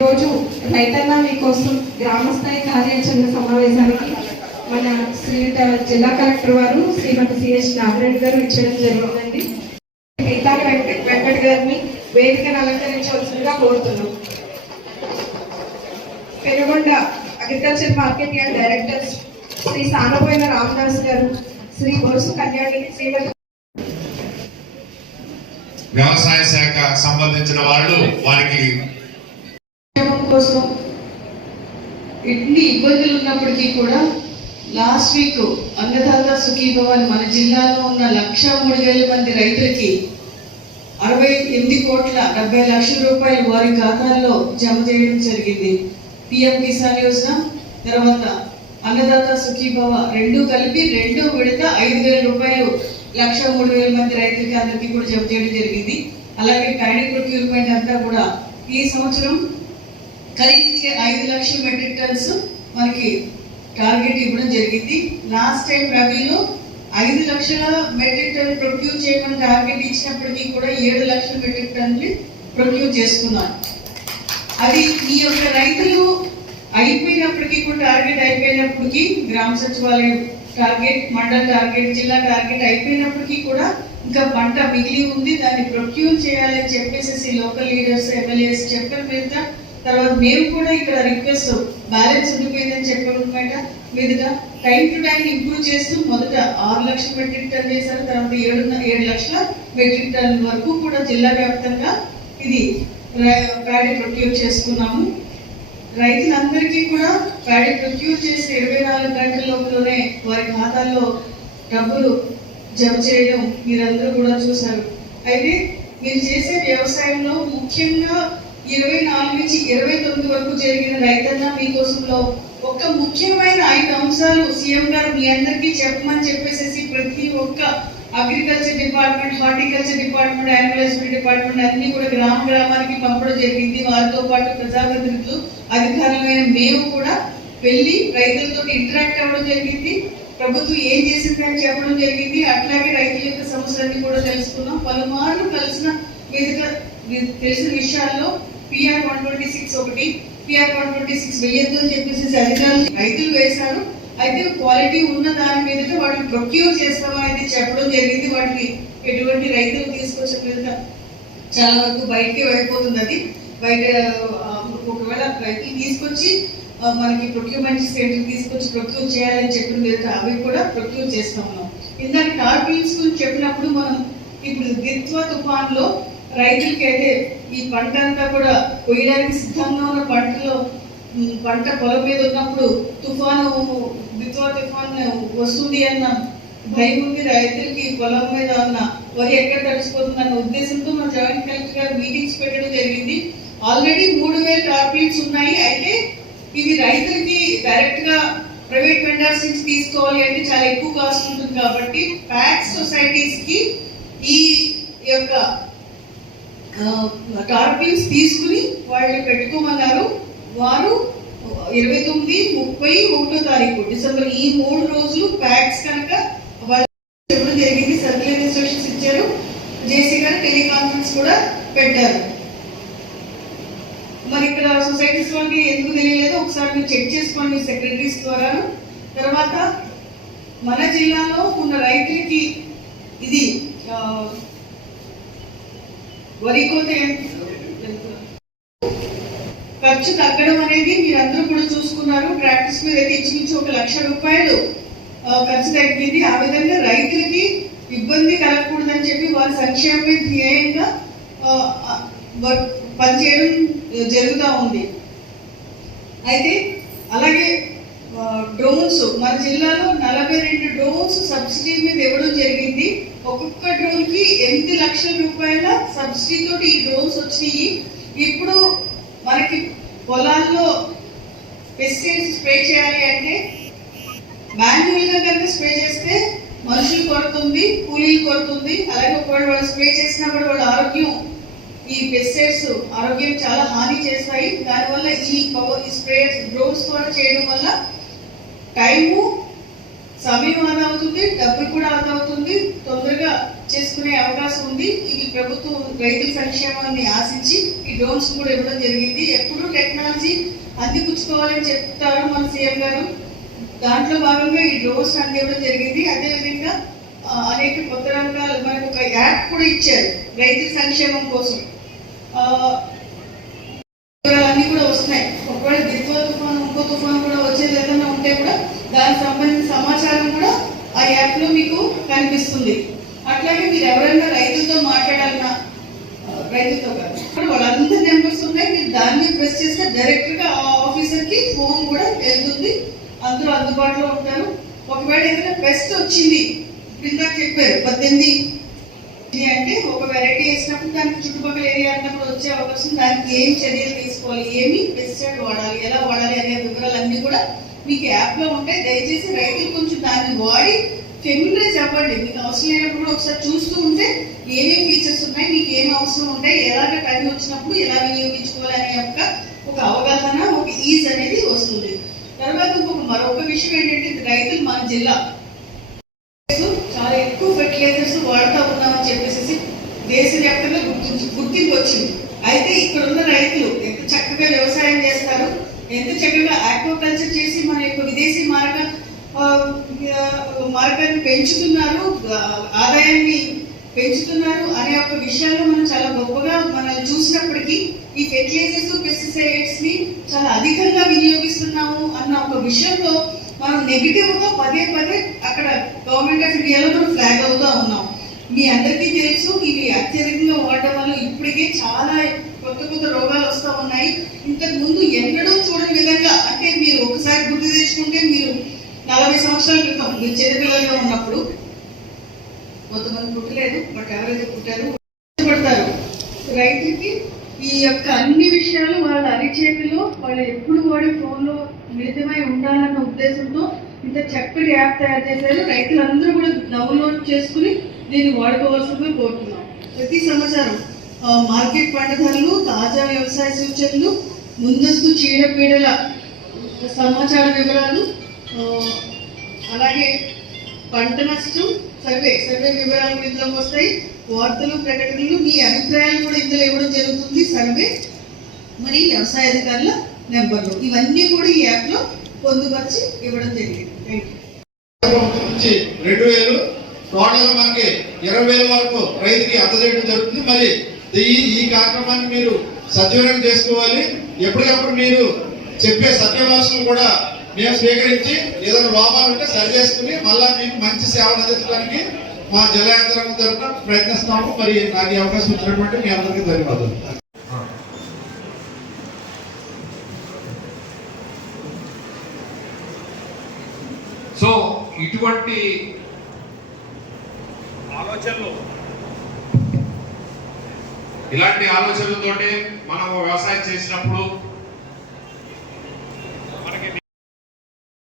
రోజు రైతన్న మీకోసం గ్రామస్థాయి కార్యాచరణ సమావేశానికి మన శ్రీయుత జిల్లా కలెక్టర్ వారు శ్రీమతి సిహెచ్ నాగరెడ్డి గారు ఇచ్చడం జరిగిందండి. మిగతా వెంకట వెంకట్ గారిని వేదికను అలంకరించవలసిందిగా కోరుతున్నాం. Penugonda agriculture market yard director Shri Sanaboina Ramdas garu Shri Borusu Kalyani శ్రీమతి వ్యవసాయ శాఖ సంబంధించిన వాళ్ళు వారికి కోసం ఎన్ని ఇబ్బందులు ఉన్నప్పటికీ కూడా లాస్ట్ వీక్ అన్నదాత సుఖీభవన్ మన జిల్లాలో ఉన్న లక్ష మూడు వేల మంది రైతులకి అరవై ఎనిమిది కోట్ల డెబ్బై లక్షల రూపాయలు వారి ఖాతాల్లో జమ చేయడం జరిగింది. పిఎం కిసాన్ యోజన తర్వాత అన్నదాత సుఖీభవ రెండు కలిపి రెండు విడత ఐదు వేల రూపాయలు లక్ష మూడు వేల మంది రైతులకి అందరికీ కూడా జమ చేయడం జరిగింది. అలాగే ప్యాడీ ప్రొక్యూర్మెంట్ అంతా కూడా ఈ సంవత్సరం ఖరీదుకి ఐదు లక్షల మెట్రిక్ టన్స్ మనకి టార్గెట్ ఇవ్వడం జరిగింది. లాస్ట్ టైం రబీలో ఐదు లక్షల మెట్రిక్ టన్ ప్రొడ్యూస్ చేయమని టార్గెట్ ఇచ్చినప్పటికీ కూడా ఏడు లక్షల మెట్రిక్ టన్లు ప్రొడ్యూస్ చేసుకున్నారు. అది ఈ యొక్క రైతులు అయిపోయినప్పటికీ కూడా టార్గెట్ అయిపోయినప్పటికీ గ్రామ సచివాలయం టార్గెట్ మండల టార్గెట్ జిల్లా టార్గెట్ అయిపోయినప్పటికీ కూడా ఇంకా పంట మిగిలి ఉంది. దాన్ని ప్రొక్యూర్ చేయాలని చెప్పేసి లోకల్ లీడర్స్ ఎమ్మెల్యేస్ చెప్పిన మీద తర్వాత మేము కూడా ఇక్కడ రిక్వెస్ట్ బ్యాలెన్స్ ఉండిపోయిందని చెప్పడం మీదుగా టైం టు టైం ఇంప్రూవ్ చేస్తూ మొదట ఆరు లక్షల మెట్రిక్ టన్ చేశారు. తర్వాత ఏడు ఏడు లక్షల మెట్రిక్ టన్ వరకు కూడా జిల్లా వ్యాప్తంగా ఇది ప్యాడీ ప్రొక్యూర్ చేసుకున్నాము రైతులందరికీ కూడా ప్యాడీ ప్రొక్యూర్ చేసి ఇరవై నాలుగు గంటల లోపలనే వారి ఖాతాల్లో డబ్బులు జమ చేయడం మీరందరూ కూడా చూశారు. అయితే మీరు చేసే వ్యవసాయంలో ముఖ్యంగా ఇరవై నాలుగు నుంచి ఇరవై తొమ్మిది వరకు జరిగిన రైతన్న మీకోసంలో ఒక ముఖ్యమైన ఐదు అంశాలు సీఎం గారు మీ అందరికీ చెప్పమని చెప్పేసి ప్రతి ఒక్క agriculture department horticulture department animal department అన్ని కూడా గ్రామ గ్రామానికి పంపడం జరిగింది. వారితో పాటు ప్రజాప్రతినిధులు అధికారులమైన మేము కూడా వెళ్ళి రైతులతో ఇంటరాక్ట్ అవ్వడం జరిగింది. ప్రభుత్వం ఏం చేసిందని చెప్పడం జరిగింది. అట్లాగే రైతుల యొక్క సమస్యలన్నీ కూడా తెలుసుకున్నాం. పలుమార్లు కలిసిన మీద తెలిసిన విషయాల్లో పిఆర్ వన్ ట్వంటీ సిక్స్ ఒకటి పిఆర్ వన్ ట్వంటీ సిక్స్ వెయ్యొద్దు అని చెప్పేసి అధికారులు రైతులు వేశారు. అయితే క్వాలిటీ ఉన్న దాని మీద వాటిని ప్రొక్యూర్ చేస్తామనేది చెప్పడం జరిగింది. వాటిని ఎటువంటి రైతులు తీసుకొచ్చిన మీద చాలా వరకు బయటకి వెళ్ళిపోతుంది అది. బయట ఒకవేళ రైతులు తీసుకొచ్చి మనకి ప్రొక్యూర్మెంట్ సెంటర్ తీసుకొచ్చి ప్రొక్యూర్ చేయాలని చెప్పిన మీద అవి కూడా ప్రొక్యూర్ చేస్తా ఉన్నాం ఇందాక టార్పిల్స్ గురించి చెప్పినప్పుడు మనం ఇప్పుడు గిత్వ తుఫాన్లో రైతులకి అయితే ఈ పంట అంతా కూడా కొయ్యడానికి సిద్ధంగా ఉన్న పంటలో పంట పొలం మీద ఉన్నప్పుడు తుఫాను బిత్వా తుఫాన్ వస్తుంది అన్న భయం ఉంది రైతులకి పొలం మీద ఉన్న వరి ఎక్కడ తడిచిపోతుంది అన్న ఉద్దేశంతో మన జాయింట్ కలెక్టర్ గారు మీటింగ్స్ పెట్టడం జరిగింది. ఆల్రెడీ మూడు వేల టార్పిల్స్ ఉన్నాయి. అయితే ఇది రైతులకి డైరెక్ట్గా ప్రైవేట్ వెండర్స్ నుంచి తీసుకోవాలి అంటే చాలా ఎక్కువ కాస్ట్ ఉంటుంది కాబట్టి ప్యాక్స్ సొసైటీస్కి ఈ యొక్క టార్పిల్స్ తీసుకుని వాళ్ళు పెట్టుకోమన్నారు. వారు ఇరవై తొమ్మిది ముప్పై ఒకటో తారీఖు డిసెంబర్ ఈ మూడు రోజులు ప్యాక్స్ కనుక వాళ్ళు చెప్పడం జరిగింది. సర్కిల్ ఇన్స్ట్రక్షన్స్ ఇచ్చారు. జేసీ గారు టెలికాన్ఫరెన్స్ కూడా పెట్టారు. మరి ఇక్కడ సొసైటీస్ వాళ్ళకి ఎందుకు తెలియలేదు? ఒకసారి మీరు చెక్ చేసుకోండి సెక్రటరీస్ ద్వారా తర్వాత మన జిల్లాలో ఉన్న రైతులకి ఇది వరికోతే ఖర్చు తగ్గడం అనేది మీరందరూ కూడా చూసుకున్నారు. ప్రాక్టీస్ మీద అయితే ఇంచుమించు ఒక లక్ష రూపాయలు ఖర్చు తగ్గింది. ఆ విధంగా రైతులకి ఇబ్బంది కలగకూడదని చెప్పి వారి సంక్షేమమే ధ్యేయంగా పనిచేయడం జరుగుతూ ఉంది. అయితే అలాగే డ్రోన్స్ మన జిల్లాలో నలభై రెండు డ్రోన్స్ సబ్సిడీ మీద ఇవ్వడం జరిగింది. ఒక్కొక్క డ్రోన్కి ఎనిమిది లక్షల రూపాయల సబ్సిడీ తోటి ఈ డ్రోన్స్ వచ్చినాయి. ఇప్పుడు మనకి పొలాల్లో పెస్టిసైడ్స్ స్ప్రే చేయాలి అంటే మాన్యువల్గా కనుక స్ప్రే చేస్తే మనుషులు కొడుతుంది కూలీలు కొడుతుంది. అలాగే ఒకవేళ వాళ్ళు స్ప్రే చేసినా కూడా వాళ్ళ ఆరోగ్యం ఈ పెస్టిసైడ్స్ ఆరోగ్యం చాలా హాని చేస్తాయి. దానివల్ల ఈ పవర్ ఈ స్ప్రే డ్రోన్స్ ద్వారా చేయడం వల్ల టైము సమయం ఆదా అవుతుంది డబ్బు కూడా ఆదా అవుతుంది తొందరగా చేసుకునే అవకాశం ఉంది. ఇది ప్రభుత్వం రైతుల సంక్షేమాన్ని ఆశించి ఈ డ్రోన్స్ కూడా ఇవ్వడం జరిగింది. ఎప్పుడు టెక్నాలజీ అందిపుచ్చుకోవాలని చెప్తారు మన సీఎం గారు. దాంట్లో భాగంగా ఈ డ్రోన్స్ అందివ్వడం జరిగింది. అదేవిధంగా అనేక కొత్త రంగాలు మనకు ఒక యాప్ కూడా ఇచ్చారు రైతుల సంక్షేమం కోసం. అన్నీ అన్ని కూడా వస్తున్నాయి. ఒకవేళ దిత్వ తుఫాను ఇంకో తుఫాను కూడా వచ్చేది ఏదైనా ఉంటే కూడా దానికి సంబంధించిన సమాచారం కూడా ఆ యాప్లో మీకు కనిపిస్తుంది. అట్లాగే మీరు ఎవరైనా రైతులతో మాట్లాడాలన్నా రైతులతో కాదు వాళ్ళందరి నెంబర్స్ ఉన్నాయి మీరు దాన్ని ప్రెస్ చేస్తే డైరెక్ట్గా ఆ ఆఫీసర్కి ఫోన్ కూడా వెళ్తుంది. అందరూ అందుబాటులో ఉంటారు. ఒకవేళ ఏదైనా పెస్ట్ వచ్చింది ఇందాక చెప్పారు పద్దెనిమిది అంటే ఒక వెరైటీ వేసినప్పుడు దానికి చుట్టుపక్కల ఏరియా అన్నప్పుడు వచ్చే అవకాశం దానికి ఏం చర్యలు తీసుకోవాలి ఏమి పెస్టిసైడ్ వాడాలి ఎలా వాడాలి అనే వివరాలన్నీ కూడా మీకు యాప్లో ఉంటాయి దయచేసి రైతులు కొంచెం దాన్ని వాడి ఫెమిలరైజ్ అవ్వండి మీకు అవసరం లేనప్పుడు ఒకసారి చూస్తూ ఉంటే ఏమేమి ఫీచర్స్ ఉన్నాయి మీకు ఏం అవసరం ఉంటాయి ఎలాగ టైం వచ్చినప్పుడు ఎలా వినియోగించుకోవాలనే యొక్క ఒక అవగాహన ఒక ఈజ్ అనేది వస్తుంది. తర్వాత ఇంకొక మరొక విషయం ఏంటంటే రైతులు మన జిల్లా. చాలా ఎక్కువ ఫెర్టిలైజర్స్ వాడుతూ ఉన్నామని చెప్పేసి దేశవ్యాప్తంగా గుర్తించి గుర్తింపు వచ్చింది. అయితే ఇక్కడ ఉన్న రైతులు ఎంత చక్కగా వ్యవసాయం చేస్తారు ఎంత చక్కగా ఆక్వాకల్చర్ చేసి మన యొక్క విదేశీ మారక మార్గాన్ని పెంచుతున్నారు ఆదాయాన్ని పెంచుతున్నారు అనే ఒక విషయాల్లో మనం చాలా గొప్పగా మనం చూసినప్పటికీ ఈ ఫెర్టిలైజర్స్ పెస్టిసైడ్స్ని చాలా అధికంగా వినియోగిస్తున్నాము అన్న ఒక విషయంలో మనం నెగిటివ్గా పదే పదే అక్కడ గవర్నమెంట్ ఆఫ్ ఇండియాలో మనం ఫ్లాగ్ అవుతా ఉన్నాం. మీ అందరికీ తెలుసు ఇవి అత్యధికంగా వాడడం వల్ల ఇప్పటికే చాలా కొత్త కొత్త రోగాలు వస్తూ ఉన్నాయి. ఇంతకు ముందు ఎన్నడూ చూడని విధంగా అంటే మీరు ఒకసారి గుర్తు తెచ్చుకుంటే మీరు నలభై సంవత్సరాల క్రితం మీరు చిన్నపిల్లలుగా ఉన్నప్పుడు కొంతమంది పుట్టలేదు బట్ ఎవరైతే పుట్టారు పడతారు. రైతుకి ఈ యొక్క అన్ని విషయాలు వాళ్ళ అరిచేతిలో వాళ్ళు ఎప్పుడు వాడే ఫోన్లో మిళితమై ఉండాలన్న ఉద్దేశంతో ఇంత చక్కటి యాప్ తయారు చేశారు. రైతులందరూ కూడా డౌన్లోడ్ చేసుకుని దీన్ని వాడుకోవాల్సిందిగా కోరుతున్నాం ప్రతి సంవత్సరం మార్కెట్ పంట ధరలు తాజా వ్యవసాయ సూచనలు ముందస్తు చీడపీడల సమాచార వివరాలు అలాగే పంట నష్టం సర్వే సర్వే వివరాలు ఇందులోకి వస్తాయి. వార్తలు ప్రకటనలు మీ అభిప్రాయాలు కూడా ఇందులో ఇవ్వడం జరుగుతుంది. సర్వే మరి వ్యవసాయ అధికారుల నెంబర్లు. ఇవన్నీ కూడా ఈ యాప్లో పొందుపరిచి ఇవ్వడం జరిగింది. థ్యాంక్ యూ రెండు వేలు టోటల్గా మనకి ఇరవై వేల వరకు రైతుకి అందజేయడం జరుగుతుంది. మరి ఈ ఈ కార్యక్రమాన్ని మీరు సద్వినియోగం చేసుకోవాలి. ఎప్పటికప్పుడు మీరు చెప్పే సత్యవాసులు కూడా మేము స్వీకరించి ఏదైనా లోపాలు ఉంటే సరి చేసుకుని మళ్ళా మీకు మంచి సేవలు అందించడానికి మా జిల్లా యంత్రాంగం తరఫున ప్రయత్నిస్తాము మరి నాకు ఈ అవకాశం ఇచ్చినటువంటి మీ అందరికీ ధన్యవాదాలు. సో ఇటువంటి ఆలోచనలు. ఇలాంటి ఆలోచనలతోటి మనం వ్యవసాయం చేసినప్పుడు